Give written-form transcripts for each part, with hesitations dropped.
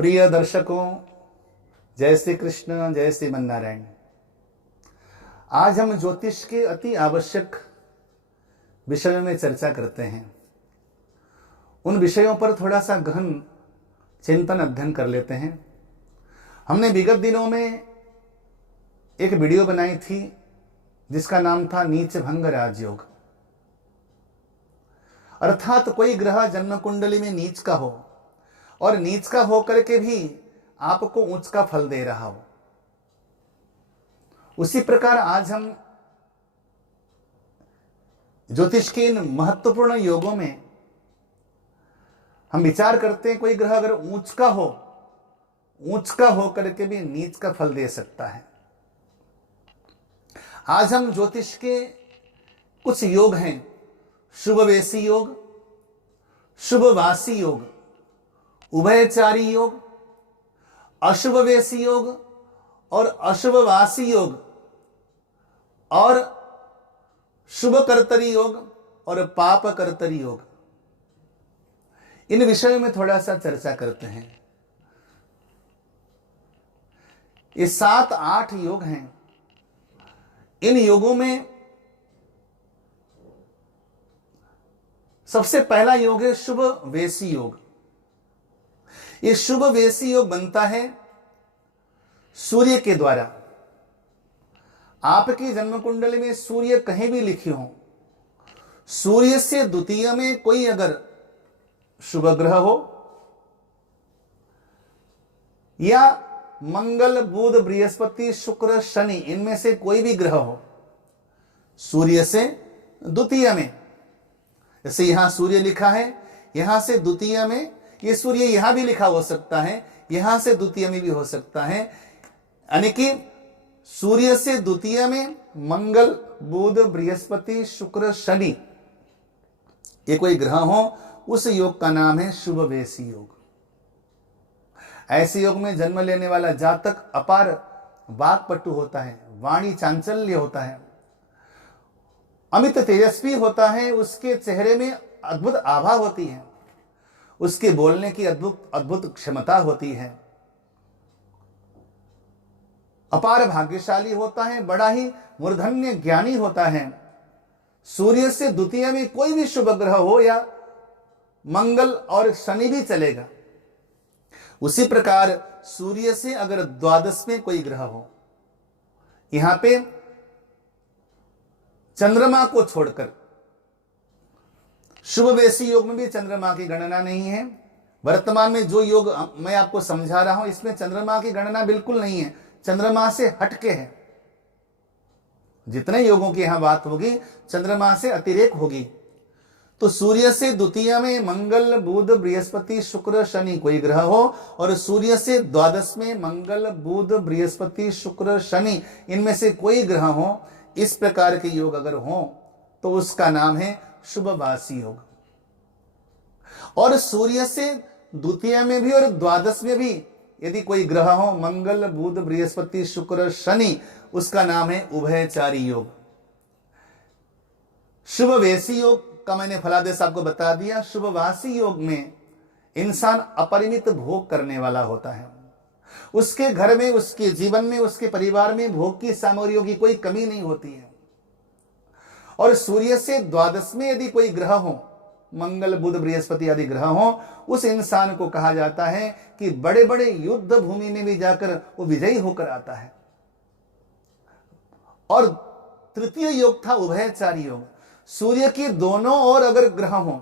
प्रिय दर्शकों, जय श्री कृष्ण, जय श्रीमन नारायण। आज हम ज्योतिष के अति आवश्यक विषयों में चर्चा करते हैं। उन विषयों पर थोड़ा सा गहन चिंतन अध्ययन कर लेते हैं। हमने विगत दिनों में एक वीडियो बनाई थी जिसका नाम था नीच भंग राजयोग। अर्थात कोई ग्रह जन्म कुंडली में नीच का हो और नीच का हो करके भी आपको उच्च का फल दे रहा हो। उसी प्रकार आज हम ज्योतिष के इन महत्वपूर्ण योगों में हम विचार करते हैं कोई ग्रह अगर ऊंच का हो करके भी नीच का फल दे सकता है। आज हम ज्योतिष के कुछ योग हैं, शुभवेशी योग, शुभवासी योग, उभयचारी योग, अशुभवेशी योग और अशुभवासी योग और शुभ कर्तरी योग और पाप कर्तरी योग, इन विषयों में थोड़ा सा चर्चा करते हैं। ये 7-8 योग हैं। इन योगों में सबसे पहला योग है शुभ वेशी योग। ये शुभ वेशी योग बनता है सूर्य के द्वारा। आपकी जन्म कुंडली में सूर्य कहीं भी लिखे हो, सूर्य से द्वितीय में कोई अगर शुभ ग्रह हो या मंगल, बुध, बृहस्पति, शुक्र, शनि, इनमें से कोई भी ग्रह हो सूर्य से द्वितीय में, जैसे यहां सूर्य लिखा है, यहां से द्वितीय में, ये सूर्य यहां भी लिखा हो सकता है, यहां से द्वितीय में भी हो सकता है। यानी कि सूर्य से द्वितीय में मंगल, बुध, बृहस्पति, शुक्र, शनि, ये कोई ग्रह हो, उस योग का नाम है शुभवेशी योग। ऐसे योग में जन्म लेने वाला जातक अपार वाक्पटु होता है, वाणी चांचल्य होता है, अमित तेजस्वी होता है, उसके चेहरे में अद्भुत आभा होती है, उसके बोलने की अद्भुत क्षमता होती है, अपार भाग्यशाली होता है, बड़ा ही मूर्धन्य ज्ञानी होता है। सूर्य से द्वितीय में कोई भी शुभ ग्रह हो या मंगल और शनि भी चलेगा। उसी प्रकार सूर्य से अगर द्वादश में कोई ग्रह हो, यहां पे चंद्रमा को छोड़कर, शुभवेशी योग में भी चंद्रमा की गणना नहीं है। वर्तमान में जो योग मैं आपको समझा रहा हूं इसमें चंद्रमा की गणना बिल्कुल नहीं है, चंद्रमा से हटके है। जितने योगों की यहां बात होगी चंद्रमा से अतिरेक होगी। तो सूर्य से द्वितीय में मंगल, बुध, बृहस्पति, शुक्र, शनि कोई ग्रह हो और सूर्य से द्वादश में मंगल, बुध, बृहस्पति, शुक्र, शनि, इनमें से कोई ग्रह हो, इस प्रकार के योग अगर हो तो उसका नाम है शुभवासी योग। और सूर्य से द्वितीय में भी और द्वादश में भी यदि कोई ग्रह हो, मंगल, बुध, बृहस्पति, शुक्र, शनि, उसका नाम है उभयचारी योग। शुभवेशी योग का मैंने फलादेश आपको बता दिया। शुभवासी योग में इंसान अपरिमित भोग करने वाला होता है। उसके घर में, उसके जीवन में, उसके परिवार में भोग की सामग्रियों की कोई कमी नहीं होती है। और सूर्य से द्वादश में यदि कोई ग्रह हो, मंगल, बुध, बृहस्पति आदि ग्रह हो, उस इंसान को कहा जाता है कि बड़े बड़े युद्ध भूमि में भी जाकर वो विजयी होकर आता है। और तृतीय योग था उभयचारी योग। सूर्य की दोनों ओर अगर ग्रह हो,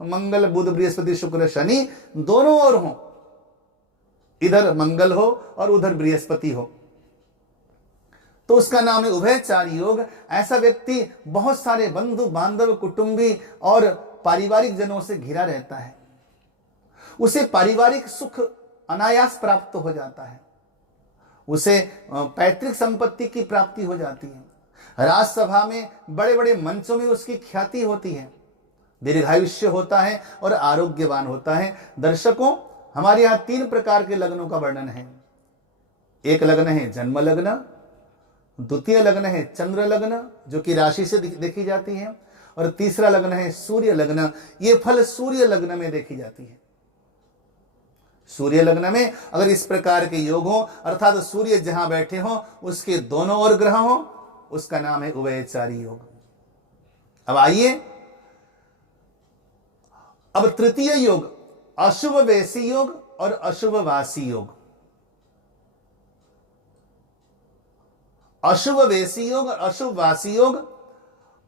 मंगल, बुध, बृहस्पति, शुक्र, शनि, दोनों ओर हो, इधर मंगल हो और उधर बृहस्पति हो, तो उसका नाम है उभयचारी योग। ऐसा व्यक्ति बहुत सारे बंधु बांधव, कुटुंबी और पारिवारिक जनों से घिरा रहता है। उसे पारिवारिक सुख अनायास प्राप्त हो जाता है, उसे पैतृक संपत्ति की प्राप्ति हो जाती है, राजसभा में बड़े बड़े मंचों में उसकी ख्याति होती है, दीर्घायुष्य होता है और आरोग्यवान होता है। दर्शकों, हमारे यहां 3 प्रकार के लग्नों का वर्णन है। एक लग्न है जन्म लग्न, द्वितीय लग्न है चंद्र लग्न जो कि राशि से देखी जाती है, और तीसरा लग्न है सूर्य लग्न। ये फल सूर्य लग्न में देखी जाती है। सूर्य लग्न में अगर इस प्रकार के योग हो, अर्थात सूर्य जहां बैठे हो उसके दोनों ओर ग्रह हो, उसका नाम है उभयचारी योग। अब आइए, अब तृतीय योग अशुभ वेशी योग और अशुभ वासी योग। अशुभ वेशी योग और अशुभ वासी योग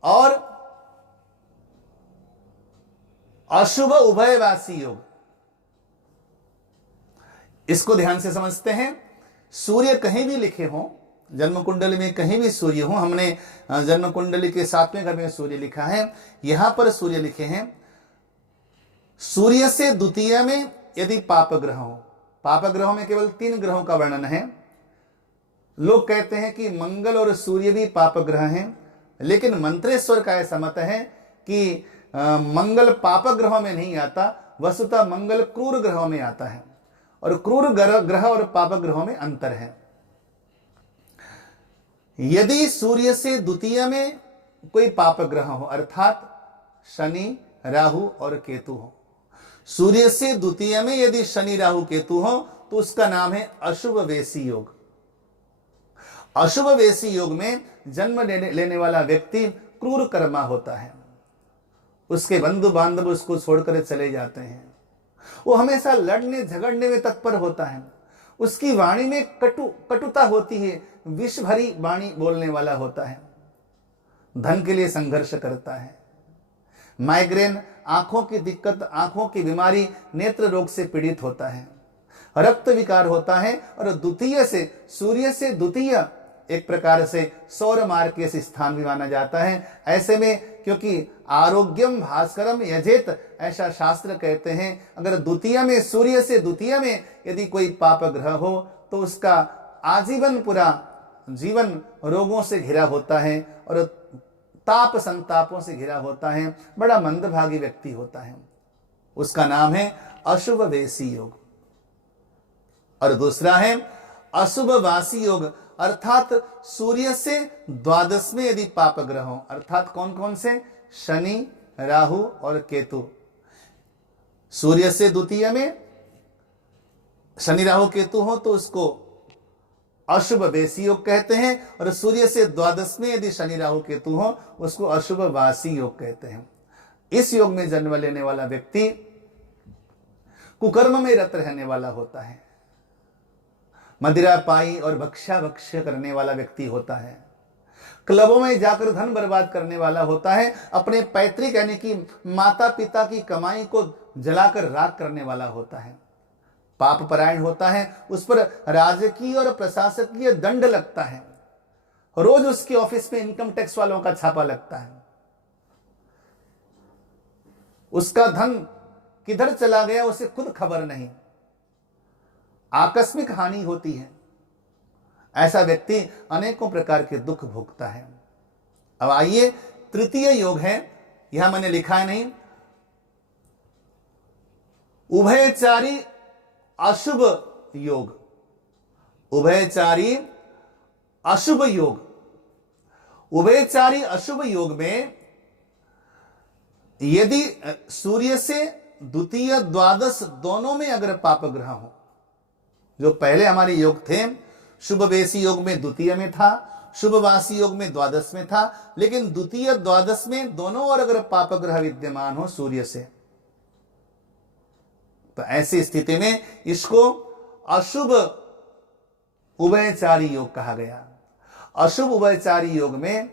और अशुभ उभयवासी योग, इसको ध्यान से समझते हैं। सूर्य कहीं भी लिखे हो, जन्म कुंडली में कहीं भी सूर्य हो, हमने जन्म कुंडली के 7वें घर में सूर्य लिखा है, यहां पर सूर्य लिखे हैं। सूर्य से द्वितीय में यदि पाप ग्रह हो, पाप ग्रहों में केवल 3 ग्रहों का वर्णन है। लोग कहते हैं कि मंगल और सूर्य भी पाप ग्रह हैं, लेकिन मंत्रेश्वर का ऐसा मत है कि मंगल पाप ग्रहों में नहीं आता, वस्तुतः मंगल क्रूर ग्रहों में आता है, और क्रूर ग्रह और पाप ग्रहों में अंतर है। यदि सूर्य से द्वितीय में कोई पाप ग्रह हो, अर्थात शनि, राहु और केतु हो, सूर्य से द्वितीय में यदि शनि, राहु, केतु हो तो उसका नाम है अशुभ वेशी योग। अशुभ वेशी योग में जन्म लेने वाला व्यक्ति क्रूर कर्मा होता है, उसके बंधु बांधव उसको छोड़कर चले जाते हैं, वो हमेशा लड़ने झगड़ने में तत्पर होता है, उसकी वाणी में कटुता होती है, विष भरी वाणी बोलने वाला होता है, धन के लिए संघर्ष करता है, माइग्रेन, आंखों की दिक्कत, आंखों की बीमारी, नेत्र रोग से पीड़ित होता है, रक्त विकार होता है, और द्वितीय से, सूर्य से द्वितीय एक प्रकार से सौर मार्ग के स्थान भी माना जाता है। ऐसे में क्योंकि आरोग्यम भास्करम यजेत, ऐसा शास्त्र कहते हैं, अगर द्वितीय में, सूर्य से द्वितीय में यदि कोई पाप ग्रह हो तो उसका आजीवन पूरा जीवन रोगों से घिरा होता है और ताप संतापों से घिरा होता है, बड़ा मंदभागी व्यक्ति होता है, उसका नाम है अशुभ वेशी योग। और दूसरा है अशुभ वासी योग, अर्थात सूर्य से द्वादश में यदि पाप ग्रह हो, अर्थात कौन कौन से, शनि, राहु और केतु। सूर्य से द्वितीय में शनि, राहु, केतु हो तो उसको अशुभ वेशी योग कहते हैं, और सूर्य से द्वादश में यदि शनि, राहु, केतु हो उसको अशुभ वासी योग कहते हैं। इस योग में जन्म लेने वाला व्यक्ति कुकर्म में रत रहने वाला होता है, मदिरा पाई और भक्षा भक्ष्य करने वाला व्यक्ति होता है, क्लबों में जाकर धन बर्बाद करने वाला होता है, अपने पैतृक यानी कि माता पिता की कमाई को जलाकर राख करने वाला होता है, पाप परायण होता है, उस पर राजकीय और प्रशासकीय दंड लगता है, रोज उसके ऑफिस में इनकम टैक्स वालों का छापा लगता है, उसका धन किधर चला गया उसे खुद खबर नहीं, आकस्मिक हानि होती है, ऐसा व्यक्ति अनेकों प्रकार के दुख भोगता है। अब आइए, तृतीय योग है, यहां मैंने लिखा है नहीं, उभयचारी अशुभ योग। उभयचारी अशुभ योग, उभयचारी अशुभ योग में यदि सूर्य से द्वितीय द्वादश दोनों में अगर पाप ग्रह हो, जो पहले हमारे योग थे, शुभ वेशी योग में द्वितीय में था, शुभ वासी योग में द्वादश में था, लेकिन द्वितीय द्वादश में दोनों ओर अगर पाप ग्रह विद्यमान हो सूर्य से, तो ऐसी स्थिति में इसको अशुभ उभयचारी योग कहा गया। अशुभ उभयचारी योग में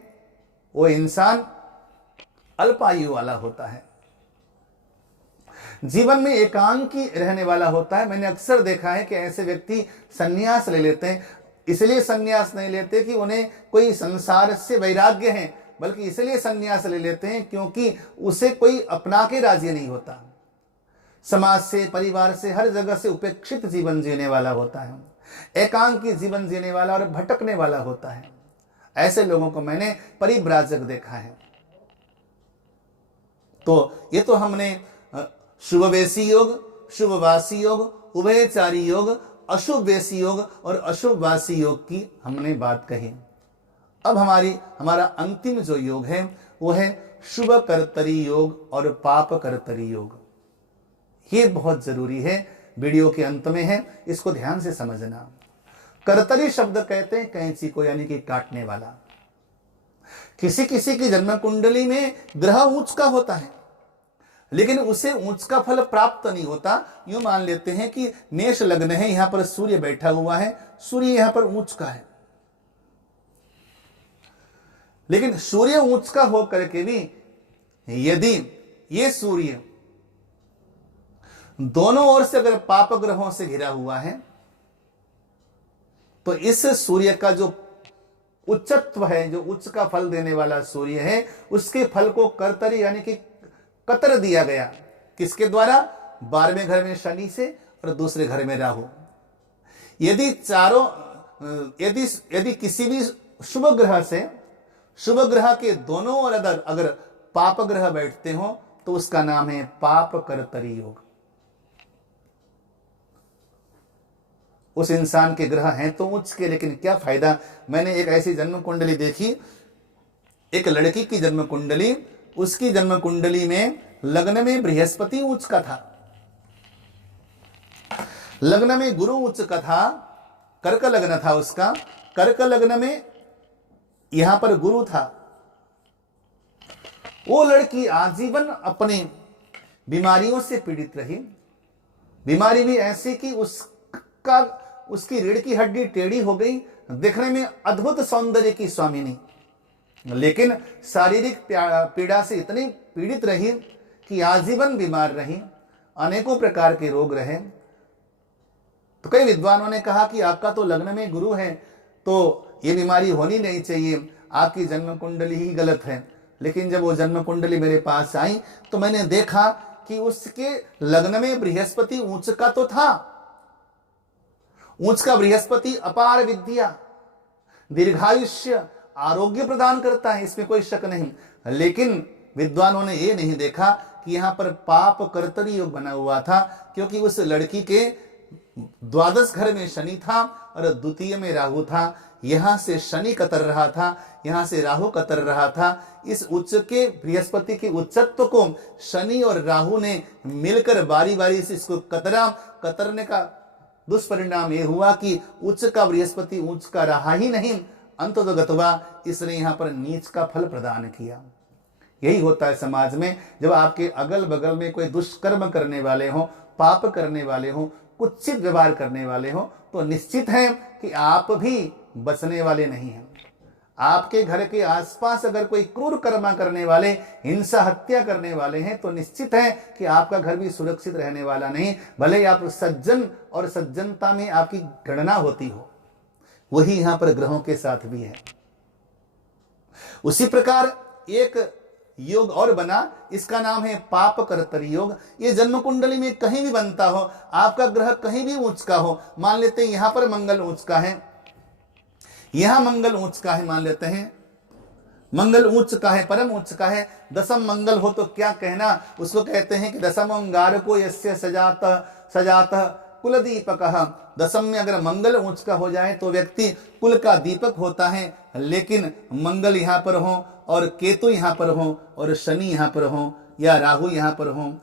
वो इंसान अल्पायु वाला होता है, जीवन में एकांकी रहने वाला होता है। मैंने अक्सर देखा है कि ऐसे व्यक्ति संन्यास ले लेते हैं, इसलिए संन्यास नहीं लेते कि उन्हें कोई संसार से वैराग्य है, बल्कि इसलिए संन्यास ले लेते हैं क्योंकि उसे कोई अपना के राजी नहीं होता, समाज से, परिवार से, हर जगह से उपेक्षित जीवन जीने वाला होता है, एकांकी जीवन जीने वाला और भटकने वाला होता है। ऐसे लोगों को मैंने परिव्राजक देखा है। तो ये तो हमने शुभ वेशी योग, शुभ वासी योग, उभयचारी योग, अशुभ वेशी योग और अशुभ वासी योग की हमने बात कही। अब हमारा अंतिम जो योग है वो है शुभ कर्तरी योग और पाप कर्तरी योग। ये बहुत जरूरी है, वीडियो के अंत में है, इसको ध्यान से समझना। कर्तरी शब्द कहते हैं कैंची को, यानी कि काटने वाला। किसी किसी की जन्म कुंडली में ग्रह ऊंच का होता है, लेकिन उसे ऊंच का फल प्राप्त नहीं होता। यूं मान लेते हैं कि मेष लग्न है, यहां पर सूर्य बैठा हुआ है, सूर्य यहां पर ऊंच का है, लेकिन सूर्य ऊंच का होकर के भी यदि ये सूर्य दोनों ओर से अगर पाप ग्रहों से घिरा हुआ है, तो इस सूर्य का जो उच्चत्व है, जो उच्च का फल देने वाला सूर्य है, उसके फल को कर्तरी यानी कि कतर दिया गया। किसके द्वारा? 12वें घर में शनि से और दूसरे घर में राहु। यदि चारों यदि किसी भी शुभ ग्रह से, शुभ ग्रह के दोनों ओर अगर पाप ग्रह बैठते हो तो उसका नाम है पाप कर्तरी योग। उस इंसान के ग्रह हैं तो उच्च के, लेकिन क्या फायदा। मैंने एक ऐसी जन्म कुंडली देखी, एक लड़की की जन्म कुंडली, उसकी जन्म कुंडली में लग्न में बृहस्पति उच्च का था, लग्न में गुरु उच्च का था, कर्क लग्न था उसका, कर्क लग्न में यहां पर गुरु था। वो लड़की आजीवन अपने बीमारियों से पीड़ित रही। बीमारी भी ऐसी कि उसकी रीढ़ की हड्डी टेढ़ी हो गई, देखने में अद्भुत सौंदर्य की स्वामिनी, लेकिन शारीरिक पीड़ा से इतनी पीड़ित रही कि आजीवन बीमार रही, अनेकों प्रकार के रोग रहे। तो कई विद्वानों ने कहा कि आपका तो लग्न में गुरु है, तो ये बीमारी होनी नहीं चाहिए, आपकी जन्म कुंडली ही गलत है। लेकिन जब वो जन्म कुंडली मेरे पास आई तो मैंने देखा कि उसके लग्न में बृहस्पति उच्च का तो था। उच्च का बृहस्पति अपार विद्या, दीर्घायुष्य, आरोग्य प्रदान करता है, इसमें कोई शक नहीं। लेकिन विद्वानों ने यह नहीं देखा कि यहां पर पाप कर्तरी योग बना हुआ था, क्योंकि उस लड़की के द्वादश घर में शनि था और द्वितीय में राहु था। यहां से शनि कतर रहा था, यहां से राहु कतर रहा था। इस उच्च के बृहस्पति के उच्चत्व को शनि और राहु ने मिलकर बारी बारी से इसको कतरने का दुष्परिणाम यह हुआ कि उच्च का बृहस्पति उच्च का रहा ही नहीं, अंततोगत्वा इसने यहां पर नीच का फल प्रदान किया। यही होता है समाज में, जब आपके अगल बगल में कोई दुष्कर्म करने वाले हो, पाप करने वाले हो, कुत्सित व्यवहार करने वाले हो, तो निश्चित है कि आप भी बचने वाले नहीं हैं। आपके घर के आसपास अगर कोई क्रूर कर्म करने वाले, हिंसा हत्या करने वाले हैं, तो निश्चित है कि आपका घर भी सुरक्षित रहने वाला नहीं, भले ही आप सज्जन और सज्जनता में आपकी गणना होती हो। वही यहां पर ग्रहों के साथ भी है। उसी प्रकार एक योग और बना, इसका नाम है पाप कर्तरी योग। ये जन्म कुंडली में कहीं भी बनता हो, आपका ग्रह कहीं भी उच्च का हो, मान लेते हैं यहां पर मंगल उच्च का है, यहां मंगल उच्च का है, मान लेते हैं मंगल उच्च का है, परम उच्च का है, दसम मंगल हो तो क्या कहना, उसको कहते हैं कि दसम अंगार को यस्य सजात कुल दीपक। दसम में अगर मंगल उच्च का हो जाए तो व्यक्ति कुल का दीपक होता है, लेकिन मंगल यहां पर हो और केतु यहां पर हो और शनि यहां पर हो, या राहु यहां पर हो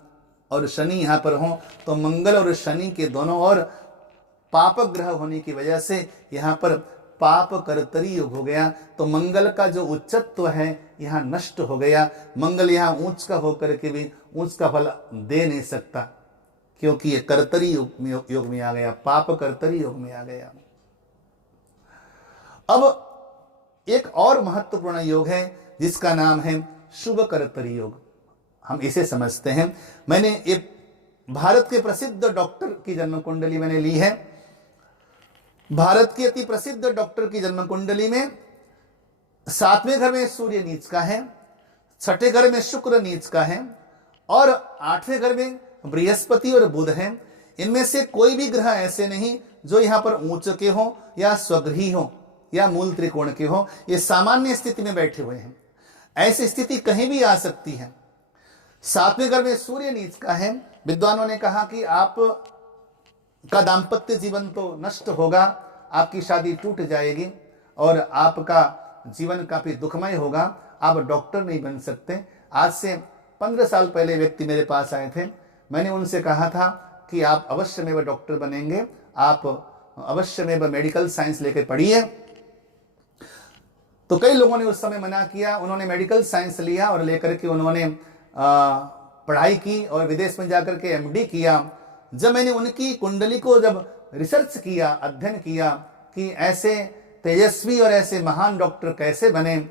और शनि यहां पर हो, तो मंगल और शनि के दोनों ओर पाप ग्रह होने की वजह से यहां पर पाप कर्तरी योग हो गया। तो मंगल का जो उच्चत्व है यहां नष्ट हो गया। मंगल यहां ऊंच का होकर के भी ऊंच का फल दे नहीं सकता, क्योंकि ये कर्तरी योग में आ गया, पाप कर्तरी योग में आ गया। अब एक और महत्वपूर्ण योग है जिसका नाम है शुभ कर्तरी योग। हम इसे समझते हैं। मैंने एक भारत के प्रसिद्ध डॉक्टर की जन्म कुंडली मैंने ली है। भारत की अति प्रसिद्ध डॉक्टर की जन्म कुंडली में 7वें घर में सूर्य नीच का है, 6ठे घर में शुक्र नीच का है और 8वें घर में बृहस्पति और बुध हैं। इनमें से कोई भी ग्रह ऐसे नहीं जो यहां पर ऊंच के हो या स्वगृही हो या मूल त्रिकोण के हो, ये सामान्य स्थिति में बैठे हुए हैं। ऐसी स्थिति कहीं भी आ सकती है। 7वें घर में सूर्य नीच का है। विद्वानों ने कहा कि आप का दाम्पत्य जीवन तो नष्ट होगा, आपकी शादी टूट जाएगी और आपका जीवन काफी दुखमय होगा, आप डॉक्टर नहीं बन सकते। आज से 15 साल पहले व्यक्ति मेरे पास आए थे। मैंने उनसे कहा था कि आप अवश्य में वह डॉक्टर बनेंगे, आप अवश्य में वह मेडिकल साइंस लेकर पढ़िए। तो कई लोगों ने उस समय मना किया, उन्होंने मेडिकल साइंस लिया और लेकर के उन्होंने पढ़ाई की और विदेश में जाकर के एमडी किया। जब मैंने उनकी कुंडली को जब रिसर्च किया, अध्ययन किया कि ऐसे तेजस्वी और ऐसे महान डॉक्टर कैसे बने,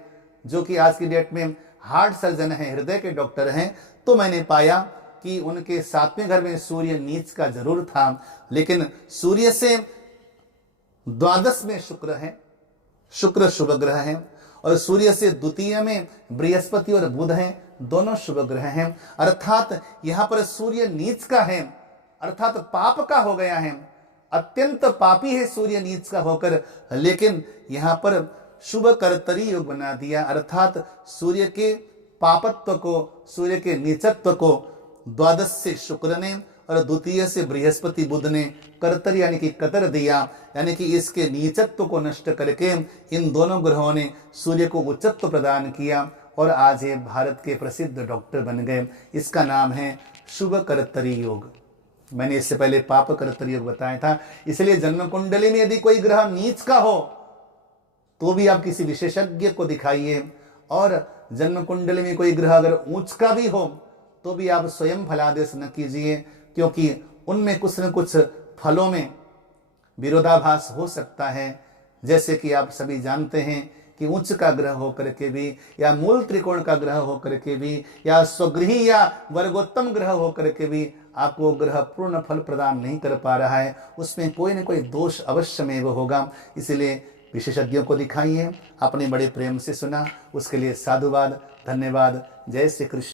जो कि आज की डेट में हार्ट सर्जन हैं, हृदय के डॉक्टर हैं, तो मैंने पाया कि उनके 7वें घर में सूर्य नीच का जरूर था, लेकिन सूर्य से द्वादश में शुक्र है, शुक्र शुभ ग्रह है, और सूर्य से द्वितीय में बृहस्पति और बुध हैं, दोनों शुभ ग्रह हैं। अर्थात यहां पर सूर्य नीच का है, अर्थात पाप का हो गया है, अत्यंत पापी है सूर्य नीच का होकर, लेकिन यहां पर शुभ कर्तरी योग बना दिया। अर्थात सूर्य के पापत्व को, सूर्य के नीचत्व को द्वादश से शुक्र ने और द्वितीय से बृहस्पति बुध ने कर्तर यानी कि कतर दिया, यानी कि इसके नीचत्व को नष्ट करके इन दोनों ग्रहों ने सूर्य को उच्चत्व प्रदान किया और आज ये भारत के प्रसिद्ध डॉक्टर बन गए। इसका नाम है शुभ कर्तरी योग। मैंने इससे पहले पाप कर्तरी योग बताया था। इसलिए जन्म कुंडली में यदि कोई ग्रह नीच का हो तो भी आप किसी विशेषज्ञ को दिखाइए, और जन्म कुंडली में कोई ग्रह अगर ऊंच का भी हो तो भी आप स्वयं फलादेश न कीजिए, क्योंकि उनमें कुछ न कुछ फलों में विरोधाभास हो सकता है। जैसे कि आप सभी जानते हैं कि उच्च का ग्रह होकर के भी, या मूल त्रिकोण का ग्रह होकर के भी, या स्वगृही या वर्गोत्तम ग्रह होकर के भी आपको ग्रह पूर्ण फल प्रदान नहीं कर पा रहा है, उसमें कोई न कोई दोष अवश्य में वो होगा। इसलिए विशेषज्ञों को दिखाइए। आपने बड़े प्रेम से सुना, उसके लिए साधुवाद, धन्यवाद। जय श्री कृष्ण।